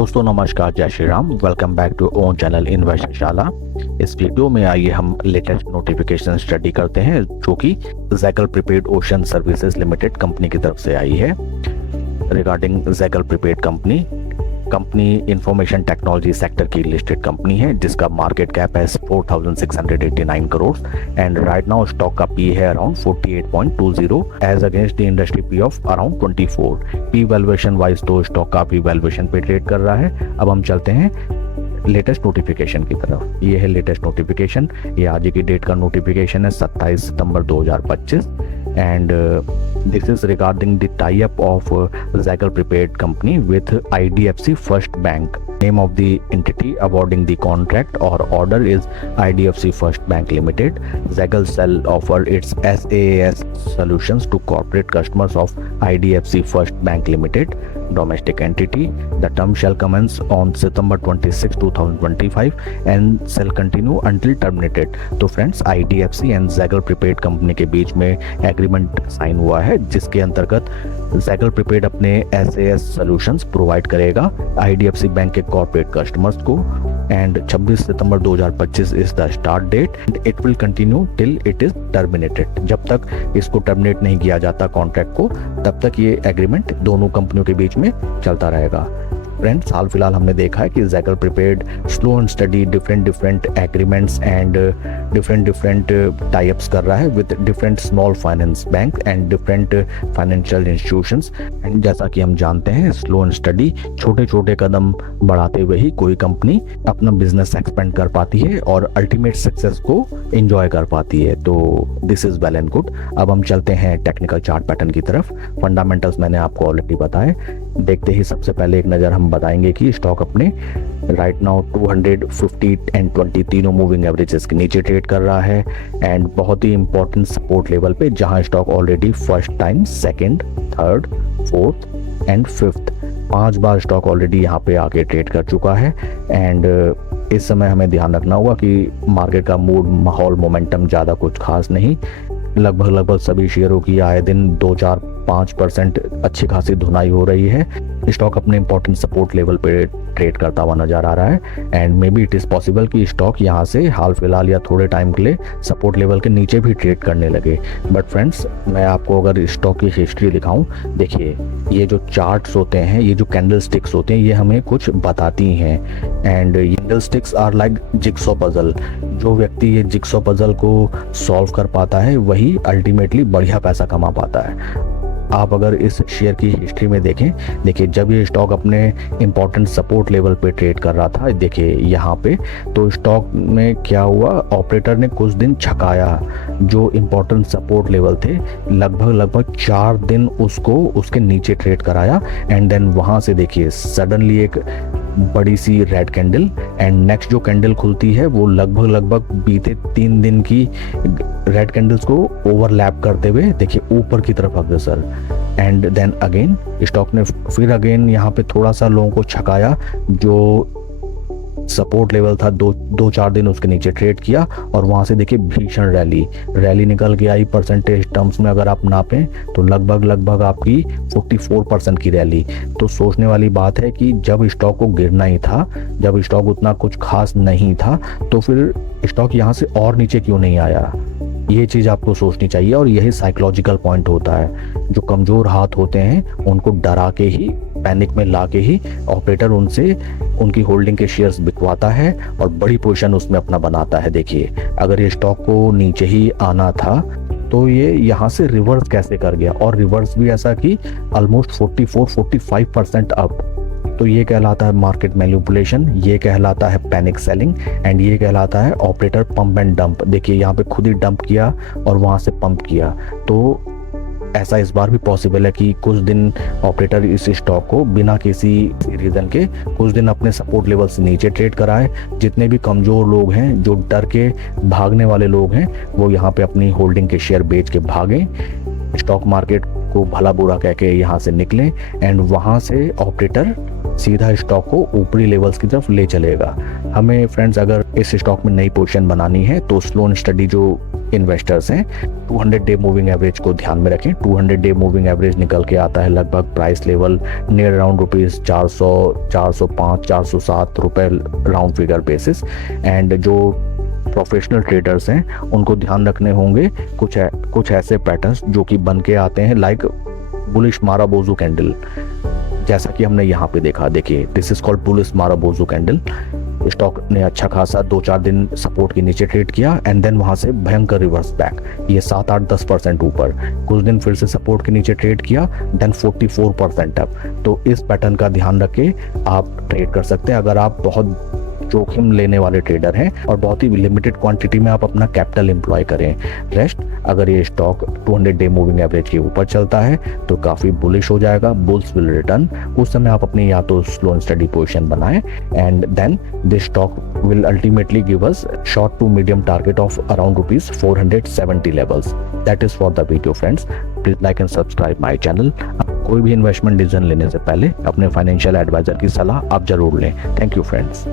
दोस्तों नमस्कार, जय Shri Ram. Welcome back to own channel Investshala. इस वीडियो में आइए हम लेटेस्ट नोटिफिकेशन स्टडी करते हैं जो कि Zaggle prepaid ocean services limited company की तरफ से आई है। Regarding Zaggle prepaid company information technology sector की लिस्टेड कंपनी है जिसका मार्केट कैप है 4689 crore and right now stock का पी है around 48.20 as against the industry P of around 24। P valuation wise तो स्टॉक काफी वैल्यूएशन पे ट्रेड कर रहा है। अब हम चलते हैं लेटेस्ट नोटिफिकेशन की तरफ। ये है लेटेस्ट नोटिफिकेशन, ये आज की डेट का नोटिफिकेशन है 27 सितंबर 2025 and this is regarding the tie-up of Zygle Prepaid Company with IDFC First Bank. Name of the entity awarding the contract or order is IDFC First Bank Limited. Zygle shall offer its SaaS solutions to corporate customers of IDFC First Bank Limited, domestic entity. The term shall commence on September 26, 2025 and shall continue until terminated. तो friends, IDFC and Zygle Prepaid company के बीच में agreement sign हुआ है जिसके अंतर्गत Zygle Prepaid अपने SaaS solutions provide करेगा IDFC bank के कॉर्पोरेट कस्टमर्स को एंड 26 सितंबर 2025 is the start date and it will continue till it is terminated. जब तक इसको टर्मिनेट नहीं किया जाता कॉन्ट्रैक्ट को, तब तक ये एग्रीमेंट दोनों कंपनियों के बीच में चलता रहेगा। फ्रेंड्स, हाल फिलहाल हमने देखा है कि Zygle Prepaid slow and study different agreements and different tie-ups कर रहा है with different small finance bank and different financial institutions. And जैसा कि हम जानते हैं, स्लो एंड स्टडी छोटे छोटे कदम बढ़ाते हुए ही कोई कंपनी अपना बिजनेस एक्सपेंड कर पाती है और अल्टीमेट सक्सेस को एंजॉय कर पाती है। तो this is well and good. अब हम चलते हैं टेक्निकल चार्ट पैटर्न की तरफ। फंडामेंटल्स मैंने आपको ऑलरेडी बताए। देखते ही सबसे पहले एक नज़र हम बताएंगे कि स्टॉक अपने राइट नाउ 250 एंड 20 तीनों मूविंग एवरेजेस के नीचे ट्रेड कर रहा है एंड बहुत ही इंपॉर्टेंट सपोर्ट लेवल पे, जहां stock already first time, second, third, fourth and fifth 5 bar stock already यहाँ पे आके ट्रेड कर चुका है। एंड इस समय हमें ध्यान रखना होगा कि मार्केट का मूड, माहौल, मोमेंटम ज़्यादा कुछ खास नहीं। लगभग सभी शेयरों की आए दिन 2-4-5% अच्छी खासी धुनाई हो रही है। स्टॉक अपने इंपॉर्टेंट सपोर्ट लेवल पे ट्रेड करता हुआ नजर आ रहा है and may be it is possible कि स्टॉक यहाँ से हाल फिलहाल या थोड़े टाइम के लिए सपोर्ट लेवल के नीचे भी ट्रेड करने लगे। बट फ्रेंड्स, मैं आपको अगर स्टॉक की हिस्ट्री दिखाऊं, देखिए ये जो चार्ट्स होते हैं, ये जो कैंडल स्टिक्स होते हैं, ये हमें कुछ बताती हैं and candle sticks are like jigsaw puzzle. जो व्यक्ति ये जिक्सो पजल को सॉल्व कर पाता है वही अल्टीमेटली बढ़िया पैसा कमा पाता है। आप अगर इस शेयर की हिस्ट्री में देखिए जब ये स्टॉक अपने इंपॉर्टेंट सपोर्ट लेवल पे ट्रेड कर रहा था, देखिए यहाँ पे तो स्टॉक में क्या हुआ, ऑपरेटर ने कुछ दिन छकाया जो इंपॉर्टेंट सपोर्ट लेवल थे, लगभग 4 दिन उसको उसके नीचे ट्रेड कराया एंड देन वहाँ से देखिए सडनली एक बड़ी सी रेड कैंडल एंड नेक्स्ट जो कैंडल खुलती है वो लगभग बीते 3 दिन की रेड कैंडल्स को ओवरलैप करते हुए देखिए ऊपर की तरफ अग्रसर एंड देन अगेन स्टॉक ने फिर अगेन यहाँ पे थोड़ा सा लोगों को छकाया, जो सपोर्ट लेवल था 2-4 दिन उसके नीचे ट्रेड किया और वहां से देखिए भीषण रैली निकल के आई। परसेंटेज टर्म्स में अगर आप नापें तो लगभग आपकी 44% की रैली। तो सोचने वाली बात है कि जब स्टॉक को गिरना ही था, जब स्टॉक उतना कुछ खास नहीं था, तो फिर स्टॉक यहाँ से और नीचे क्यों नहीं आया, ये चीज़ आपको सोचनी चाहिए। और यही साइकोलॉजिकल पॉइंट होता है। जो कमज़ोर हाथ होते हैं उनको डरा के ही, पैनिक में ला के ही ऑपरेटर उनसे उनकी होल्डिंग के शेयर्स बिकवाता है और बड़ी पोजीशन उसमें अपना बनाता है। देखिए अगर ये स्टॉक को नीचे ही आना था तो ये यहाँ से रिवर्स कैसे कर गया, और रिवर्स भी ऐसा कि ऑलमोस्ट 44-45% अप। तो ये कहलाता है मार्केट मैनिपुलेशन, ये कहलाता है पैनिक सेलिंग एंड ये कहलाता है ऑपरेटर पंप एंड डंप। देखिए यहाँ पे खुद ही डंप किया और वहाँ से पंप किया। तो ऐसा इस बार भी पॉसिबल है कि कुछ दिन ऑपरेटर इस स्टॉक को बिना किसी रीजन के कुछ दिन अपने सपोर्ट लेवल से नीचे ट्रेड कराए। जितने भी कमजोर लोग हैं, जो डर के भागने वाले लोग हैं, वो यहाँ पे अपनी होल्डिंग के शेयर बेच के भागें, स्टॉक मार्केट को भला बुरा कह के यहाँ से निकलें एंड वहाँ से ऑपरेटर सीधा स्टॉक को ऊपरी लेवल्स की तरफ ले चलेगा। हमें फ्रेंड्स अगर इस स्टॉक में नई पोजीशन बनानी है तो स्लो एंड स्टडी जो इन्वेस्टर्स हैं 200 डे मूविंग एवरेज को ध्यान में रखें। 200 डे मूविंग एवरेज निकल के आता है लगभग price level near around rupees 400, 405, 407 रुपए राउंड फिगर बेसिस। एंड जो प्रोफेशनल ट्रेडर्स हैं उनको ध्यान रखने होंगे कुछ ऐसे पैटर्न्स जो कि बन के आते हैं लाइक बुलिश माराबोजू कैंडल, जैसा कि हमने यहाँ पे देखा। देखिए this is called bullish marubozu candle. Stock ने अच्छा खासा 2-4 दिन सपोर्ट के नीचे ट्रेड किया एंड देन वहां से भयंकर रिवर्स बैक, ये 7-8-10% ऊपर। कुछ दिन फिर से सपोर्ट के नीचे ट्रेड किया, देन 44% अप। तो इस पैटर्न का ध्यान रख के आप ट्रेड कर सकते हैं अगर आप बहुत जोखिम लेने वाले ट्रेडर हैं और बहुत ही लिमिटेड क्वांटिटी में आप अपना कैपिटल एम्प्लॉय करें। रेस्ट अगर ये स्टॉक 200 डे मूविंग एवरेज के ऊपर चलता है तो काफी बुलिश हो जाएगा, बुल्स विल रिटर्न। उस समय आप अपनी या तो स्लो एंड स्टडी पोजीशन बनाएं and then this stock will ultimately give us short to medium target of around rupees 470 levels. That is for the video friends. Please like and subscribe my channel. कोई भी investment decision लेने से पहले अपने financial adviser की सलाह आप जरूर लें। Thank you friends.